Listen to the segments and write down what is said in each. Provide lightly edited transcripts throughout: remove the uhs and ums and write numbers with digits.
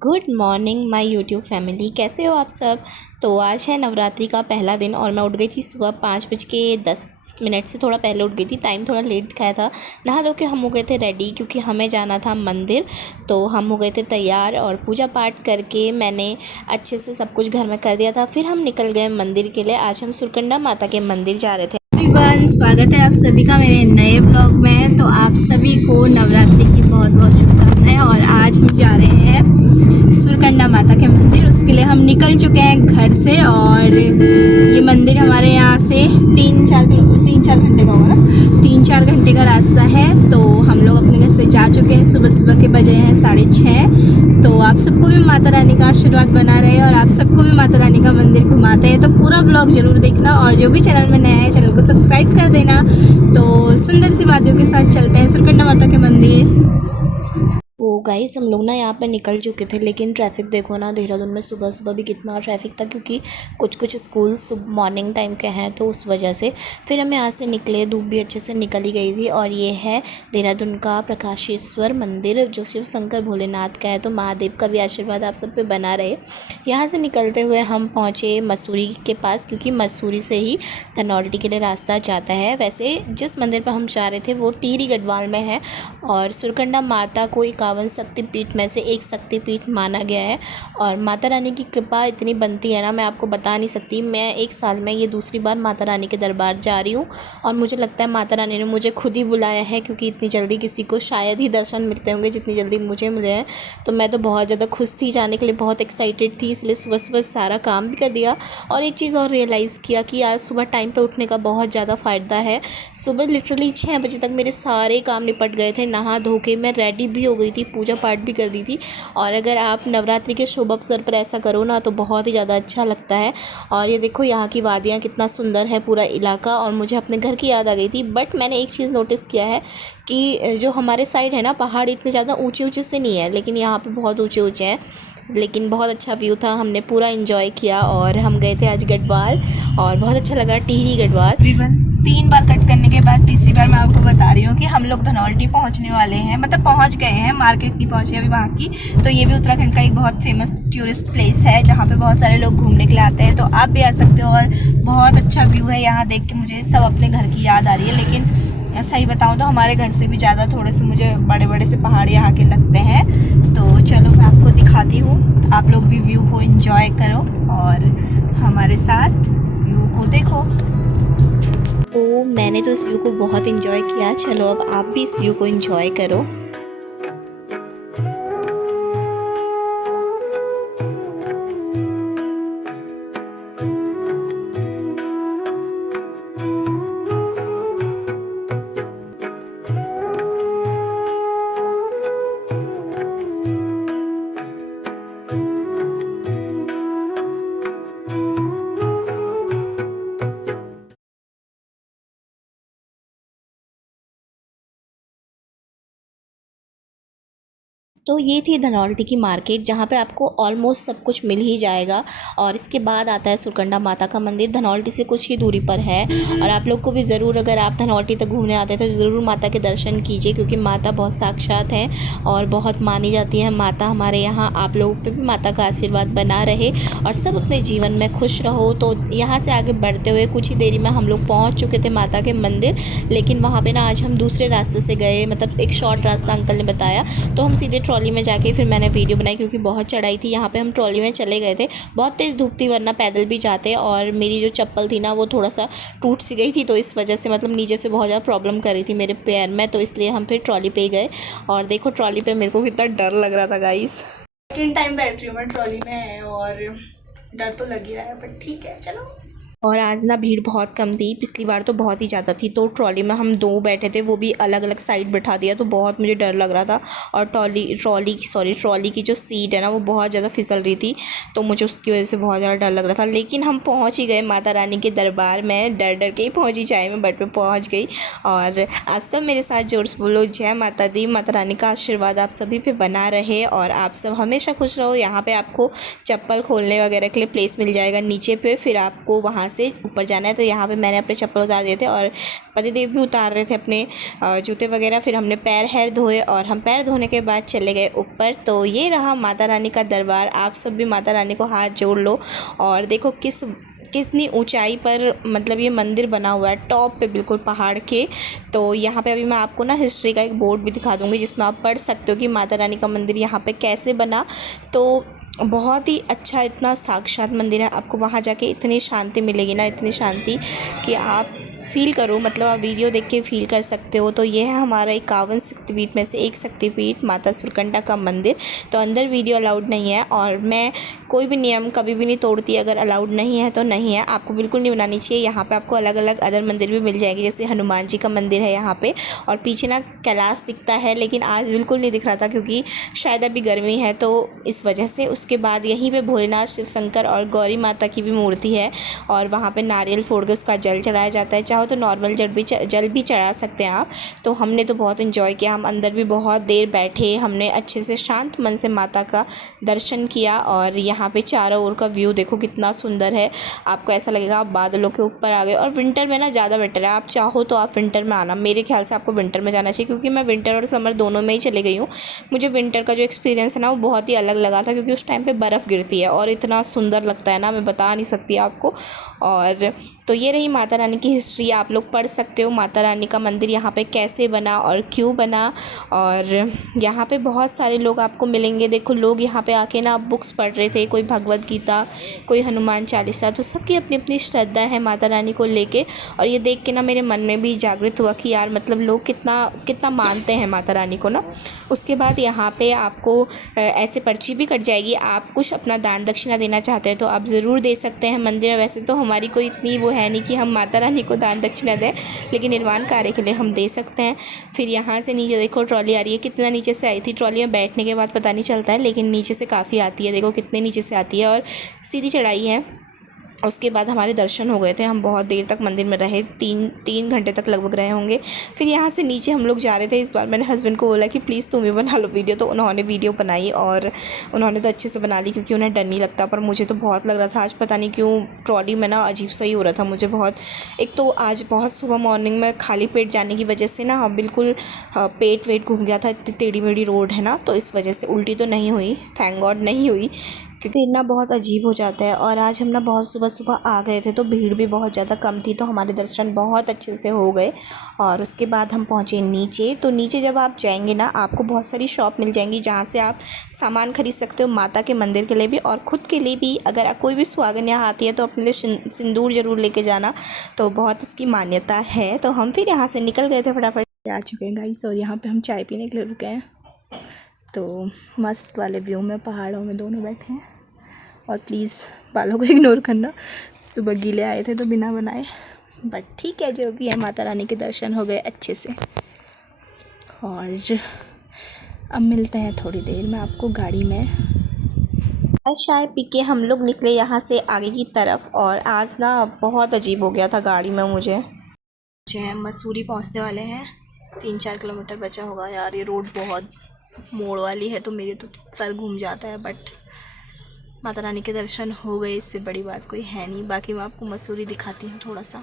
Good morning my YouTube family, कैसे हो आप सब। तो आज है नवरात्रि का पहला दिन और मैं उठ गई थी सुबह 5:10 से थोड़ा पहले उठ गई थी। टाइम थोड़ा लेट दिखाया था। नहा धो के हम हो गए थे रेडी क्योंकि हमें जाना था मंदिर। तो हम हो गए थे तैयार और पूजा पाठ करके मैंने अच्छे से सब कुछ घर में कर दिया था। फिर हम निकल गए मंदिर के लिए। आज हम सुरकंडा माता के मंदिर जा रहे थे। एवरीवन, स्वागत है आप सभी का मेरे नए ब्लॉग में। तो आप सभी को नवरात्रि की बहुत बहुत शुभकामनाएं। और आज हम जा रहे हैं सुरकंडा माता के मंदिर। उसके लिए हम निकल चुके हैं घर से और ये मंदिर हमारे यहाँ से 3-4 घंटे का होगा ना, 3-4 घंटे का रास्ता है। तो हम लोग अपने घर से जा चुके हैं। सुबह सुबह के बजे हैं 6:30। तो आप सबको भी माता रानी का आशीर्वाद बना रहे और आप सबको भी माता रानी का मंदिर घुमाते हैं। तो पूरा ब्लॉग जरूर देखना और जो भी चैनल में नया है चैनल को सब्सक्राइब कर देना। तो सुंदर सी वादियों के साथ चलते हैं सुरकंडा माता के मंदिर। तो गाइस हम लोग ना यहाँ पे निकल चुके थे, लेकिन ट्रैफिक देखो ना, देहरादून में सुबह सुबह भी कितना ट्रैफिक था क्योंकि कुछ स्कूल मॉर्निंग टाइम के हैं तो उस वजह से। फिर हम यहाँ से निकले, धूप भी अच्छे से निकल ही गई थी। और ये है देहरादून का प्रकाशेश्वर मंदिर जो शिव शंकर भोलेनाथ का है। तो महादेव का भी आशीर्वाद आप सब पे बना रहे। यहाँ से निकलते हुए हम पहुँचे मसूरी के पास क्योंकि मसूरी से ही धनौल्टी के लिए रास्ता जाता है। वैसे जिस मंदिर पर हम जा रहे थे वो टिहरी गढ़वाल में है और सुरकंडा माता को 51 शक्तिपीठ में से एक शक्तिपीठ माना गया है। और माता रानी की कृपा इतनी बनती है ना, मैं आपको बता नहीं सकती। मैं एक साल में ये दूसरी बार माता रानी के दरबार जा रही हूँ और मुझे लगता है माता रानी ने मुझे खुद ही बुलाया है क्योंकि इतनी जल्दी किसी को शायद ही दर्शन मिलते होंगे जितनी जल्दी मुझे मिले हैं। तो मैं तो बहुत ज़्यादा खुश थी जाने के लिए, बहुत एक्साइटेड थी, इसलिए सुबह सुबह सारा काम भी कर दिया। और एक चीज़ और रियलाइज़ किया कि आज सुबह टाइम पे उठने का बहुत ज़्यादा फ़ायदा है। सुबह लिटरली 6 बजे तक मेरे सारे काम निपट गए थे। नहा धो के मैं रेडी भी हो गई थी, पूजा पाठ भी कर दी थी। और अगर आप नवरात्रि के शुभ अवसर पर ऐसा करो ना तो बहुत ही ज़्यादा अच्छा लगता है। और ये देखो यहाँ की वादियाँ कितना सुंदर है पूरा इलाका, और मुझे अपने घर की याद आ गई थी। बट मैंने एक चीज़ नोटिस किया है कि जो हमारे साइड है ना, पहाड़ इतने ज़्यादा ऊँचे ऊँचे से नहीं है, लेकिन यहाँ पे बहुत ऊँचे ऊँचे हैं। लेकिन बहुत अच्छा व्यू था, हमने पूरा एंजॉय किया। और हम गए थे आज गढ़वाल और बहुत अच्छा लगा टिहरी गढ़वाल। 3 बार कट करने के बाद तीसरी बार मैं आपको बता रही हूँ कि हम लोग धनौल्टी पहुँचने वाले हैं, मतलब पहुँच गए हैं, मार्केट नहीं पहुँचे अभी वहाँ की। तो ये भी उत्तराखंड का एक बहुत फेमस टूरिस्ट प्लेस है जहाँ पे बहुत सारे लोग घूमने के लिए आते हैं। तो आप भी आ सकते हो और बहुत अच्छा व्यू है यहाँ। देख के मुझे सब अपने घर की याद आ रही है। लेकिन सही बताऊँ तो हमारे घर से भी ज़्यादा थोड़े से मुझे बड़े बड़े से पहाड़ यहाँ के लगते हैं। तो चलो मैं आपको दिखाती हूँ, आप लोग भी व्यू को एंजॉय करो और हमारे साथ व्यू को देखो। तो मैंने तो इस व्यू को बहुत एंजॉय किया। चलो अब आप भी इस व्यू को एंजॉय करो। तो ये थी धनौल्टी की मार्केट जहाँ पे आपको ऑलमोस्ट सब कुछ मिल ही जाएगा। और इसके बाद आता है सुरकंडा माता का मंदिर, धनौल्टी से कुछ ही दूरी पर है। और आप लोग को भी ज़रूर, अगर आप धनौल्टी तक घूमने आते हैं तो ज़रूर माता के दर्शन कीजिए क्योंकि माता बहुत साक्षात हैं और बहुत मानी जाती है माता हमारे यहाँ। आप लोगों पर भी माता का आशीर्वाद बना रहे और सब अपने जीवन में खुश रहो। तो यहाँ से आगे बढ़ते हुए कुछ ही देरी में हम लोग पहुँच चुके थे माता के मंदिर। लेकिन वहाँ पर ना आज हम दूसरे रास्ते से गए, मतलब एक शॉर्ट रास्ता अंकल ने बताया तो हम सीधे ट्रॉली में जाके फिर मैंने वीडियो बनाई क्योंकि बहुत चढ़ाई थी। यहाँ पे हम ट्रॉली में चले गए थे, बहुत तेज़ धूप थी वरना पैदल भी जाते। और मेरी जो चप्पल थी ना वो थोड़ा सा टूट सी गई थी, तो इस वजह से मतलब नीचे से बहुत ज़्यादा प्रॉब्लम कर रही थी मेरे पैर में, तो इसलिए हम फिर ट्रॉली पे ही गए। और देखो ट्रॉली पे मेरे को कितना डर लग रहा था गाइस। सेकंड टाइम बैठ रही हूँ मैं ट्रॉली में और डर तो लग ही रहा है, पर ठीक है चलो। और आज ना भीड़ बहुत कम थी, पिछली बार तो बहुत ही ज़्यादा थी। तो ट्रॉली में हम 2 बैठे थे, वो भी अलग अलग साइड बैठा दिया, तो बहुत मुझे डर लग रहा था। और ट्रॉली की जो सीट है ना वो बहुत ज़्यादा फिसल रही थी, तो मुझे उसकी वजह से बहुत ज़्यादा डर लग रहा था। लेकिन हम पहुँच ही गए माता रानी के दरबार में, डर डर के ही पहुँची, चाहे मैं बट पे पहुँच गई। और आप सब मेरे साथ जोर से बोलो जय माता दी। माता रानी का आशीर्वाद आप सभी पे बना रहे और आप सब हमेशा खुश रहो। यहाँ पर आपको चप्पल खोलने वगैरह के लिए प्लेस मिल जाएगा नीचे पे, फिर आपको वहाँ से ऊपर जाना है। तो यहाँ पे मैंने अपने चप्पल उतार दिए थे और पतिदेव भी उतार रहे थे अपने जूते वगैरह। फिर हमने पैर धोए और हम पैर धोने के बाद चले गए ऊपर। तो ये रहा माता रानी का दरबार। आप सब भी माता रानी को हाथ जोड़ लो और देखो कितनी ऊंचाई पर मतलब ये मंदिर बना हुआ है, टॉप पे बिल्कुल पहाड़ के। तो यहाँ पे अभी मैं आपको ना हिस्ट्री का एक बोर्ड भी दिखा दूँगी जिसमें आप पढ़ सकते हो कि माता रानी का मंदिर यहाँ पे कैसे बना। तो बहुत ही अच्छा इतना साक्षात मंदिर है। आपको वहाँ जाके इतनी शांति मिलेगी ना, इतनी शांति कि आप फ़ील करो, मतलब आप वीडियो देख के फ़ील कर सकते हो। तो यह है हमारा 51 शक्तिपीठ में से एक शक्तिपीठ माता सुरकंडा का मंदिर। तो अंदर वीडियो अलाउड नहीं है और मैं कोई भी नियम कभी भी नहीं तोड़ती। अगर अलाउड नहीं है तो नहीं है, आपको बिल्कुल नहीं बनानी चाहिए। यहाँ पे आपको अलग अलग अदर मंदिर भी मिल जाएंगे, जैसे हनुमान जी का मंदिर है यहाँ पे और पीछे ना कैलाश दिखता है, लेकिन आज बिल्कुल नहीं दिख रहा था क्योंकि शायद अभी गर्मी है तो इस वजह से। उसके बाद यहीं पे भोलेनाथ, शिव शंकर और गौरी माता की भी मूर्ति है और वहाँ पे नारियल फोड़ के उसका जल चढ़ाया जाता है। चाहो तो नॉर्मल जल भी चढ़ा सकते हैं आप। तो हमने तो बहुत इन्जॉय किया, हम अंदर भी बहुत देर बैठे, हमने अच्छे से शांत मन से माता का दर्शन किया। और यहाँ पे चारों ओर का व्यू देखो कितना सुंदर है, आपको ऐसा लगेगा आप बादलों के ऊपर आ गए। और विंटर में ना ज़्यादा बेटर है, आप चाहो तो आप विंटर में आना। मेरे ख्याल से आपको विंटर में जाना चाहिए क्योंकि मैं विंटर और समर दोनों में ही चले गई हूँ। मुझे विंटर का जो एक्सपीरियंस है ना वो बहुत ही अलग लगा था क्योंकि उस टाइम पे बर्फ़ गिरती है और इतना सुंदर लगता है ना, मैं बता नहीं सकती आपको। और तो ये रही माता रानी की हिस्ट्री, आप लोग पढ़ सकते हो माता रानी का मंदिर यहाँ पे कैसे बना और क्यों बना। और यहाँ पे बहुत सारे लोग आपको मिलेंगे। देखो लोग यहाँ पे आके ना बुक्स पढ़ रहे थे, कोई भगवत गीता, कोई हनुमान चालीसा। तो सबकी अपनी अपनी श्रद्धा है माता रानी को लेके। और ये देख के ना मेरे मन में भी जागृत हुआ कि यार मतलब लोग कितना मानते हैं माता रानी को ना। उसके बाद यहाँ पे आपको ऐसे पर्ची भी कट जाएगी, आप कुछ अपना दान दक्षिणा देना चाहते हैं तो आप ज़रूर दे सकते हैं मंदिर में। वैसे तो हमारी कोई इतनी वो है नहीं कि हम माता रानी को दान दक्षिणा दें, लेकिन निर्माण कार्य के लिए हम दे सकते हैं। फिर यहाँ से नीचे देखो ट्रॉली आ रही है, कितना नीचे से आई थी। ट्रॉली में बैठने के बाद पता नहीं चलता है, लेकिन नीचे से काफ़ी आती है, देखो कितने नीचे से आती है और सीधी चढ़ाई है। उसके बाद हमारे दर्शन हो गए थे, हम बहुत देर तक मंदिर में रहे, तीन घंटे तक लगभग रहे होंगे। फिर यहाँ से नीचे हम लोग जा रहे थे। इस बार मैंने हस्बैंड को बोला कि प्लीज़ तुम भी बना लो वीडियो, तो उन्होंने वीडियो बनाई और उन्होंने तो अच्छे से बना ली क्योंकि उन्हें डर नहीं लगता, पर मुझे तो बहुत लग रहा था। आज पता नहीं क्यों ट्रॉली में ना अजीब सा ही हो रहा था मुझे बहुत। एक तो आज बहुत सुबह मॉर्निंग में खाली पेट जाने की वजह से ना बिल्कुल पेट वेट घूम गया था, इतनी टेढ़ी मेढ़ी रोड है ना, तो इस वजह से उल्टी तो नहीं हुई, थैंक गॉड नहीं हुई, क्योंकि ना बहुत अजीब हो जाता है। और आज हम ना बहुत सुबह आ गए थे तो भीड़ भी बहुत ज़्यादा कम थी, तो हमारे दर्शन बहुत अच्छे से हो गए। और उसके बाद हम पहुँचे नीचे। तो नीचे जब आप जाएंगे ना आपको बहुत सारी शॉप मिल जाएंगी जहाँ से आप सामान खरीद सकते हो माता के मंदिर के लिए भी और ख़ुद के लिए भी। अगर कोई भी सुहागन यहाँ आती है तो अपने लिए सिंदूर ज़रूर लेके जाना, तो बहुत इसकी मान्यता है। तो हम फिर यहाँ से निकल गए थे, फटाफट आ चुके हैं गाइस। और यहाँ पर हम चाय पीने के लिए रुके हैं, तो मस्त वाले व्यू में पहाड़ों में दोनों बैठे हैं। और प्लीज़ बालों को इग्नोर करना, सुबह गीले आए थे तो बिना बनाए, बट ठीक है जो भी है। माता रानी के दर्शन हो गए अच्छे से। और अब मिलते हैं थोड़ी देर में आपको गाड़ी में। चाय पी के हम लोग निकले यहाँ से आगे की तरफ। और आज ना बहुत अजीब हो गया था गाड़ी में मुझे। मसूरी पहुँचने वाले हैं, 3-4 किलोमीटर बचा होगा। यार ये रोड बहुत मोड़ वाली है तो मेरे तो सर घूम जाता है, बट माता रानी के दर्शन हो गए, इससे बड़ी बात कोई है नहीं। बाकी मैं आपको मसूरी दिखाती हूँ थोड़ा सा।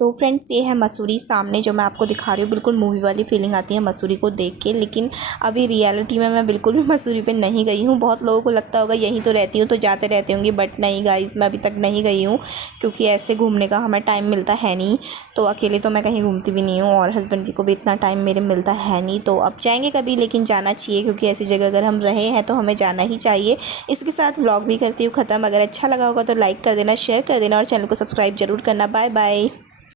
तो फ्रेंड्स ये है मसूरी सामने जो मैं आपको दिखा रही हूँ। बिल्कुल मूवी वाली फीलिंग आती है मसूरी को देख के, लेकिन अभी रियलिटी में मैं बिल्कुल भी मसूरी पे नहीं गई हूँ। बहुत लोगों को लगता होगा यहीं तो रहती हूँ तो जाते रहते होंगे, बट नहीं गाइस, मैं अभी तक नहीं गई हूँ क्योंकि ऐसे घूमने का हमें टाइम मिलता है नहीं। तो अकेले तो मैं कहीं घूमती भी नहीं हूँ और हस्बैंड जी को भी इतना टाइम मेरे मिलता है नहीं। तो अब जाएंगे कभी, लेकिन जाना चाहिए क्योंकि ऐसी जगह अगर हम रहे हैं तो हमें जाना ही चाहिए। इसके साथ व्लॉग भी करती हूँ ख़त्म। अगर अच्छा लगा होगा तो लाइक कर देना, शेयर कर देना और चैनल को सब्सक्राइब जरूर करना। Bye bye.